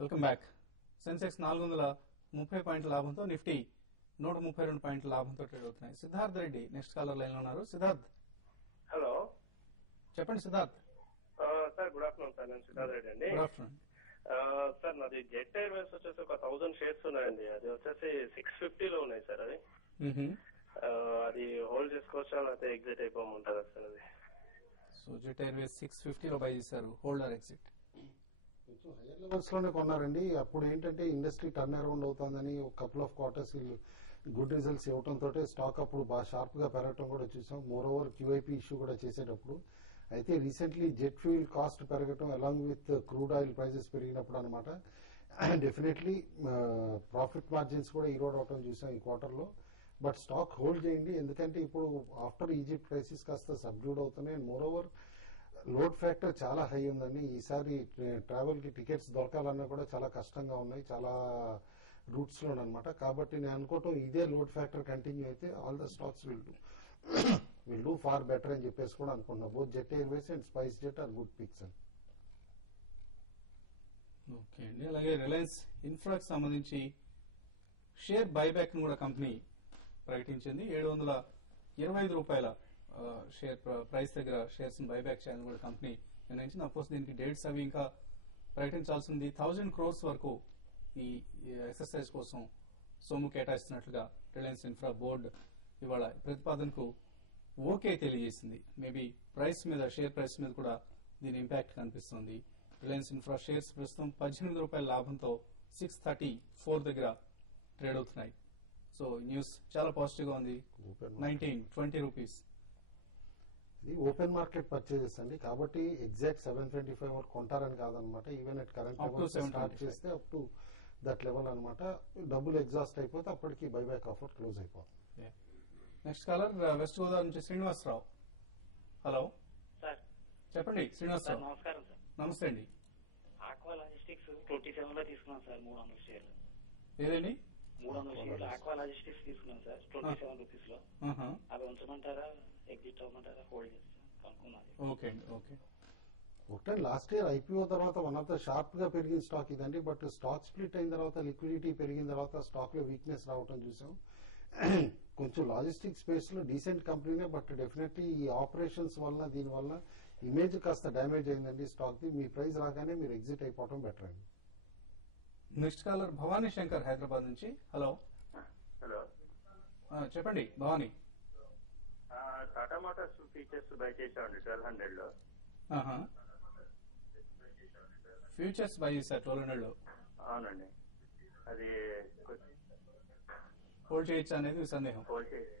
Welcome back. Sensex 430 పాయింట్ల లాభంతో, Nifty 132 పాయింట్ల లాభంతో ట్రేడ్ అవుతున్నాయి. Siddharth Reddy next caller line లో ఉన్నారు. సిద్ధార్థ్, హలో, చెప్పండి Siddharth. Sir good afternoon sir. నేను సిద్ధార్థ్ రెడ్డి అండి. Good afternoon sir. నాది జెట్ ఎయిర్వేస్ వచ్చేసి ఒక 1000 షేర్స్ ఉన్నాయండి. అది వచ్చేసి 650 ఉన్నాయి సార్. అది హోల్డ్ చేసుకోవచ్చా లేకపోతే ఎగ్జిట్ అయిపోమంటారా సార్? అది సో జెట్ ఎయిర్వేస్ 650 బై చేశారు, హోల్డర్ ఎగ్జిట్. కొంచెం హైయర్ లెవెల్స్ లోనే కొన్నారండి. అప్పుడు ఏంటంటే ఇండస్ట్రీ టర్న్ అరౌండ్ అవుతుందని ఒక couple of quarters good results ఇవ్వడంతో స్టాక్ అప్పుడు బాగా షార్ప్ గా పెరగటం కూడా చూసాం. మోర్ ఓవర్ క్యూఐపీ ఇష్యూ కూడా చేసేటప్పుడు. అయితే రీసెంట్లీ జెట్ ఫ్యూల్ కాస్ట్ పెరగటం along with crude oil prices పెరిగినప్పుడు అనమాట డెఫినెట్లీ ప్రాఫిట్ మార్జిన్స్ కూడా ఈరోడ్ అవటం చూసాం ఈ క్వార్టర్ లో. బట్ స్టాక్ హోల్డ్ చేయండి, ఎందుకంటే ఇప్పుడు ఆఫ్టర్ ఈజిప్ట్ క్రైసిస్ కాస్త సబ్డ్యూడ్ అవుతున్నాయి. మోర్ ఓవర్ లోడ్ ఫ్యాక్టర్ చాలా హై ఉందండి. ఈసారి ట్రావెల్ కి టికెట్స్ దొరకాలన్నా కూడా చాలా కష్టంగా ఉన్నాయి చాలా రూట్స్ లోనమాట. కాబట్టి నేను అనుకోవటం ఇదే లోడ్ ఫ్యాక్టర్ కంటిన్యూ అయితే all the stocks will do far better అని చెప్పేసి కూడా అనుకుంటున్నా. Both Jet Airways and SpiceJet are good picks అండి. ఓకే అండి. అలాగే రిలయన్స్ ఇన్ఫ్రాకి సంబంధించి షేర్ బైబ్యాక్ ను కూడా కంపెనీ ప్రకటించింది. 725 రూపాయల షేర్ ప్రైస్ దగ్గర షేర్స్ బైబ్యాక్ చేయాలని కూడా కంపెనీ నిర్ణయించింది. అఫ్కోర్స్ దీనికి డేట్స్ అవి ఇంకా ప్రకటించాల్సింది. 1000 crores వరకు ఈ ఎక్సర్సైజ్ కోసం సొమ్ము కేటాయిస్తున్నట్లుగా రిలయన్స్ ఇన్ఫ్రా బోర్డు ఇవాళ ప్రతిపాదనకు ఓకే తెలియజేసింది. మేబీ ప్రైస్ మీద, షేర్ ప్రైస్ మీద కూడా దీని ఇంపాక్ట్ కనిపిస్తుంది. రిలయన్స్ ఇన్ఫ్రా షేర్స్ ప్రస్తుతం 18 రూపాయల లాభంతో 634 దగ్గర ట్రేడ్ అవుతున్నాయి. సో న్యూస్ చాలా పాజిటివ్ గా ఉంది. 19-20 రూపీస్ ఇది ఓపెన్ మార్కెట్ పర్చేజెస్ అండి. కాబట్టి ఎగ్జాక్ట్ 725 వరకు కొంటారని కాదనమాట. Even at current level start చేస్తే అప్ టు దట్ లెవెల్ అనమాట. డబ్బులు ఎగ్జాస్ట్ అయిపోతే అప్పటికి బైబ్యాక్ ఆఫర్ క్లోజ్ అయిపోతుంది. నెక్స్ట్ కాలర్ వెస్ట్ గోదావరి నుంచి శ్రీనివాసరావు. హలో సార్, చెప్పండి శ్రీనివాసరావు. నమస్కారం సార్. నమస్తే అండి. ఆక్వా లాజిస్టిక్స్ 27 లో తీసుకున్నాం సార్. 300 షేర్లు. ఏదండి? 300 షేర్లు ఆక్వా లాజిస్టిక్స్ తీసుకున్నాం సార్ 27 రూపీస్ లో. అవి ఉంచమంటారా, ఎగ్జిట్ అవ్వమంటారా, హోల్డ్ చేస్తారా కనుక్కున్నది. ఓకే అండి. ఓకే. ఒకటే లాస్ట్ ఇయర్ ఐపీఓ తర్వాత వన్ ఆఫ్ ద షార్ప్ గా పెరిగిన స్టాక్ ఇదండి. బట్ స్టాక్ స్ప్లిట్ అయిన తర్వాత లిక్విడిటీ పెరిగిన తర్వాత స్టాక్ లో వీక్నెస్ రావటం చూసాం. కొంచెం లాజిస్టిక్ స్పేస్ లో డీసెంట్ కంపెనీనే, బట్ డెఫినెట్లీ ఈ ఆపరేషన్స్ వలన దీని వల్ల ఇమేజ్ కాస్త డ్యామేజ్ అయిందండి స్టాక్ ది. మీ ప్రైస్ రాగానే మీరు ఎగ్జిట్ అయిపోవడం బెటర్ అండి. నెక్స్ట్ కాలర్ భవానీ శంకర్ హైదరాబాద్ నుంచి. హలో హలో, చెప్పండి Bhavani. Tata Motors features by చేసామండి 1200 లో. ఫ్యూచర్స్ బై చేశారు 1200 లో. అవునండి. అది హోల్డ్ చేయొచ్చా అనేది సందేహం. హోల్డ్ చేసి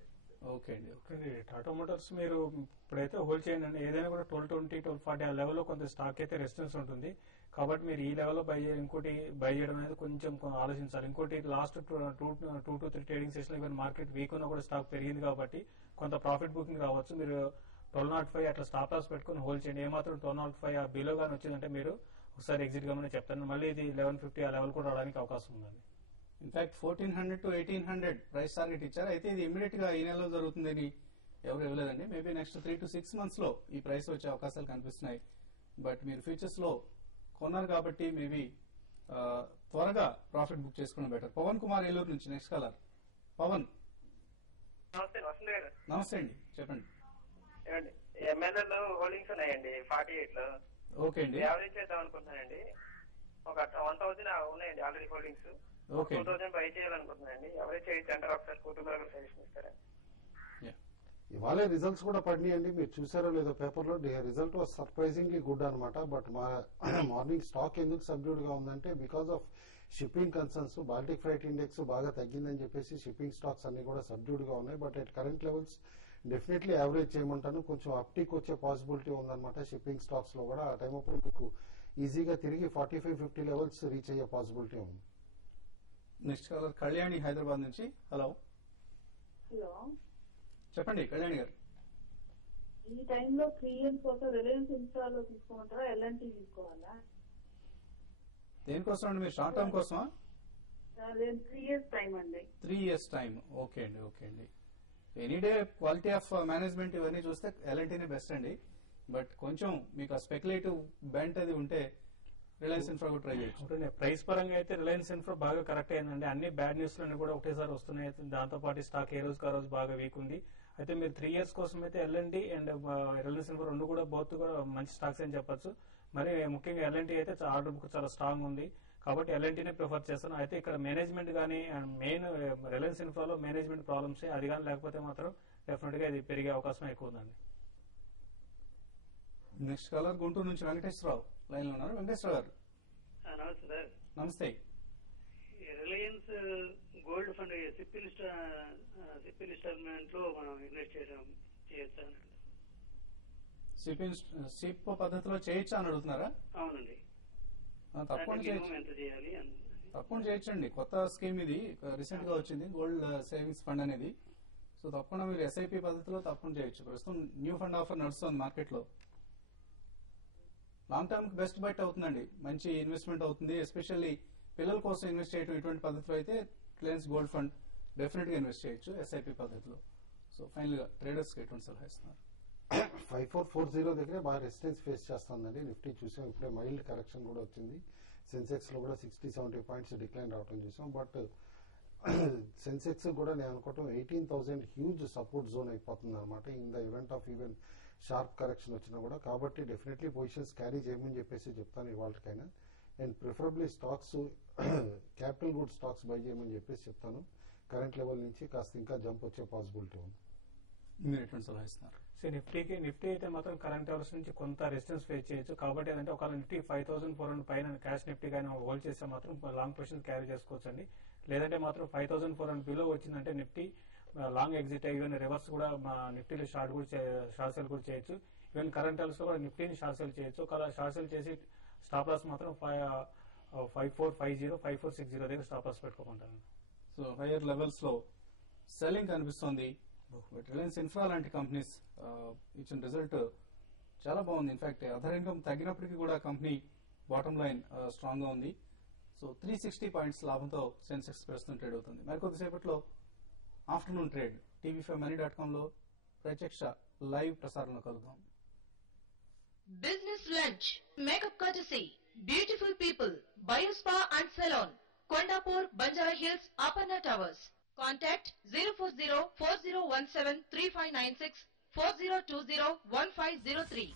ఓకే అండి. ఓకే. టాటా మోటార్స్ మీరు ఇప్పుడైతే హోల్డ్ చేయండి. ఏదైనా కూడా 1220, 1240 ఆ లెవెల్లో కొంత స్టాక్ అయితే రెసిస్టెన్స్ ఉంటుంది. కాబట్టి మీరు ఈ లెవెల్లో బై చేయాలి. ఇంకోటి బై చేయడం అనేది కొంచెం ఆలోచించాలి. ఇంకోటి last 2 to 3 trading session even market week ఉన్నా కూడా స్టాక్ పెరిగింది కాబట్టి కొంత ప్రాఫిట్ బుకింగ్ రావచ్చు. మీరు 1205 అట్లా స్టాప్ లాస్ పెట్టుకుని హోల్డ్ చేయండి. ఏమాత్రం 1205 బిలో గానీ వచ్చిందంటే మీరు ఒకసారి ఎగ్జిట్ గానే చెప్తాను. మళ్ళీ ఇది 1150 ఆ లెవెల్ కూడా రావడానికి అవకాశం ఉందండి. ఇన్ఫాక్ట్ 1400 to 1800 ప్రైస్ టార్గెట్ ఇచ్చారు. అయితే ఇది ఇమీడియట్ గా ఈ నెలలో జరుగుతుందని ఎవరు ఇవ్వలేదండి. మేబీ నెక్స్ట్ 3 to 6 months లో ఈ ప్రైస్ వచ్చే అవకాశాలు కనిపిస్తున్నాయి. బట్ మీరు ఫ్యూచర్స్ లో కొన్నారు కాబట్టి మేబీ త్వరగా ప్రాఫిట్ బుక్ చేసుకోవడం బెటర్. పవన్ కుమార్ ఏలూరు నుంచి నెక్స్ట్ కాలర్. పవన్, నమస్తే. వసంత్ గారు. నమస్తే అండి, చెప్పండి. ఏమండి, ఎంఎల్ఎల్ లో హోల్డింగ్స్ ఉన్నాయండి 48 లో. ఓకే అండి. యావరేజ్ చేద్దాం అనుకుంటున్నానండి. ఒక 1000 ఉన్నాయండి ఆల్రెడీ హోల్డింగ్స్. ఓకే. 2000 బై చేయాలనుకుంటున్నానండి. ఎవరేజ్ చేయొచ్చు అంటారు? ఒకసారి కుటుంబాలకు సజెషన్ ఇస్తారా? ఇవాళ రిజల్ట్స్ కూడా పడినాయండి. మీరు చూసారో లేదో పేపర్ లో. రిజల్ట్ వాజ్ సర్ప్రైజింగ్లీ గుడ్ అనమాట. బట్ మా మార్నింగ్ స్టాక్ ఎందుకు సబ్డ్యూడ్ గా ఉందంటే because of shipping concerns. Baltic freight index బాగా తగ్గిందని చెప్పేసి షిప్పింగ్ స్టాక్స్ అన్ని కూడా సబ్డ్యూడ్ గా ఉన్నాయి. But at current levels definitely average చేయమంటాను. కొంచెం అప్టిక్ వచ్చే పాసిబిలిటీ ఉందన్నమాట షిప్పింగ్ స్టాక్స్ లో కూడా. ఆ టైం అప్పుడు మీకు ఈజీగా తిరిగి 45-50 లెవెల్స్ రీచ్ అయ్యే పాసిబిలిటీ ఉంది. నెక్స్ట్ కాలర్ కళ్యాణి హైదరాబాద్ నుంచి. హలో హలో, చెప్పండి కళ్యాణి గారు. ఈ టైంలో 3 years కోసం రిలయన్స్ ఇన్ఫ్రాలో తీసుకోమంటారా, ఎల్ఎన్టీ తీసుకోవాలా? దేనికోసం అండి? మీరు షార్ట్ టర్మ్ కోసమా? 3 years టైం అండి. 3 years టైం. ఓకే అండి. ఓకే అండి. Any day quality of management ఇవన్నీ చూస్తే ఎల్ఎన్టీనే బెస్ట్ అండి. బట్ కొంచెం మీకు ఆ స్పెక్యులేటివ్ బెంట్ అది ఉంటే రిలయన్స్ ఇన్ఫ్రా కూడా ట్రై చేయొచ్చు. ఉంటుంది. ప్రైస్ పరంగా అయితే రిలయన్స్ ఇన్ఫ్రా బాగా కరెక్ట్ అయిందండి. అన్ని బ్యాడ్ న్యూస్ లని కూడా ఒకటేసారి వస్తున్నాయి. దాంతో పాటు స్టాక్ ఏ రోజుకి ఆ రోజు బాగా వీక్ ఉంది. అయితే మీరు 3 years కోసం అయితే L&T అండ్ రిలయన్స్ ఇన్ఫ్రా రెండు కూడా బోత్ కూడా మంచి స్టాక్స్ అని చెప్పొచ్చు. మరి ముఖ్యంగా L&T అయితే ఆర్డర్ బుక్ చాలా స్ట్రాంగ్ ఉంది కాబట్టి L&Tనే ప్రిఫర్ చేస్తాను. అయితే ఇక్కడ మేనేజ్మెంట్ కానీ మెయిన్ రిలయన్స్ ఇన్ఫ్రాలో మేనేజ్మెంట్ ప్రాబ్లమ్స్ అది కానీ లేకపోతే మాత్రం డెఫినెట్ గా ఇది పెరిగే అవకాశం ఎక్కువ ఉందండి. నెక్స్ట్ కాలర్ గుంటూరు నుంచి వెంకటేశ్వరరావు లైన్ లో ఉన్నారు. వెంకటేశ్వర గారు నమస్తే సార్. నమస్తే. Reliance gold fund SIP installment లో మనం ఇన్వెస్ట్ చేయొచ్చా? సిప్ పద్ధతిలో చేయొచ్చా అని అడుగుతున్నారా? అవునండి. తప్పకుండా చేయొచ్చు. ఎంత చేయాలి? తప్పకుండా చేయొచ్చండి. కొత్త స్కీమ్ ఇది రీసెంట్ గా వచ్చింది గోల్డ్ సేవింగ్స్ ఫండ్ అనేది. సో తప్పకుండా మీరు ఎస్ఐపి పద్ధతిలో తప్పకుండా చేయొచ్చు. ప్రస్తుతం న్యూ ఫండ్ ఆఫర్ నడుస్తుంది మార్కెట్ లో. లాంగ్ టర్మ్ బెస్ట్ బెట్ అవుతుందండి. మంచి ఇన్వెస్ట్మెంట్ అవుతుంది. ఎస్పెషల్లీ పిల్లల కోసం ఇన్వెస్ట్ చేయడం ఇటువంటి పద్ధతిలో అయితే రిలయన్స్ గోల్డ్ ఫండ్ డెఫినెట్ గా ఇన్వెస్ట్ చేయొచ్చు ఎస్ఐపి పద్ధతిలో. సో ఫైనల్ గా ట్రేడర్స్ కి ఎటువంటి సలహా ఇస్తున్నారు? 5440 దగ్గర బాగా రెసిస్టెన్స్ ఫేస్ చేస్తుందండి. నిఫ్టీ చూసాం ఇప్పుడే మైల్డ్ కరెక్షన్ కూడా వచ్చింది. సెన్సెక్స్ లో కూడా 60-70 పాయింట్స్ డిక్లైన్ రావడం చూసాం. బట్ సెన్సెక్స్ కూడా నేను అనుకోవటం 18,000 హ్యూజ్ సపోర్ట్ జోన్ అయిపోతుంది అనమాట in the event of even sharp correction వచ్చినా కూడా. కాబట్టి డెఫినెట్లీ పొజిషన్స్ క్యారీ చేయమని చెప్పేసి చెప్తాను ఇవాళకైనా. And preferably stocks capital good stocks buy చేయమని చెప్పేసి చెప్తాను. కరెంట్ లెవెల్ నుంచి కాస్త ఇంకా జంప్ వచ్చే పాసిబిలిటీ ఉంది. మీరు ఎటువంటి సలహా ఇస్తున్నారు? నిఫ్టీ అయితే మాత్రం కరెంట్ అవర్స్ నుంచి కొంత రెసిస్టెన్స్ ఫేస్ చేయొచ్చు. కాబట్టి ఏంటంటే ఒకవేళ నిఫ్టీ 5,400 పైన క్యాష్ నిఫ్టీ కానీ హోల్డ్ చేస్తే మాత్రం లాంగ్ పొజిషన్ క్యారీ చేసుకోవచ్చండి. లేదంటే మాత్రం 5,400 బిలో వచ్చిందంటే Nifty long exit even reverse కూడా నిఫ్టీలో షార్ట్ సేల్ కూడా చేయొచ్చు. ఈవెన్ కరెంట్ అవర్స్ లో కూడా నిఫ్టీని షార్ట్ సేల్ చేయొచ్చు. ఒకవేళ షార్ట్ సేల్ చేసి స్టాప్ లాస్ మాత్రం 5450, 5460 దగ్గర స్టాప్ లాస్ పెట్టుకోమంటాను. సో హైయర్ లెవెల్స్ లో సెల్లింగ్ కనిపిస్తోంది. రిలయన్స్ ఇన్ఫ్రా లాంటి కంపెనీస్ ఇచ్చిన రిజల్ట్ చాలా బాగుంది. ఇన్ఫాక్ట్ అదర్ ఇన్కమ్ తగ్గినప్పటికీ కూడా కంపెనీ బాటమ్ లైన్ స్ట్రాంగ్ గా ఉంది. సో 360 పాయింట్స్ లాభంతో సెన్సెక్స్ ప్రస్తుతం ట్రేడ్ అవుతుంది. మరికొద్దిసేపట్లో ఆఫ్టర్నూన్ ట్రేడ్ tv5money.com లో ప్రత్యక్ష లైవ్ ప్రసారంలో కలుద్దాం. Business lunch, makeup courtesy, beautiful people, Biospa and Salon, Kondapur, Banjara Hills, Aparna Towers. Contact 040-4017-3596, 4020-1503.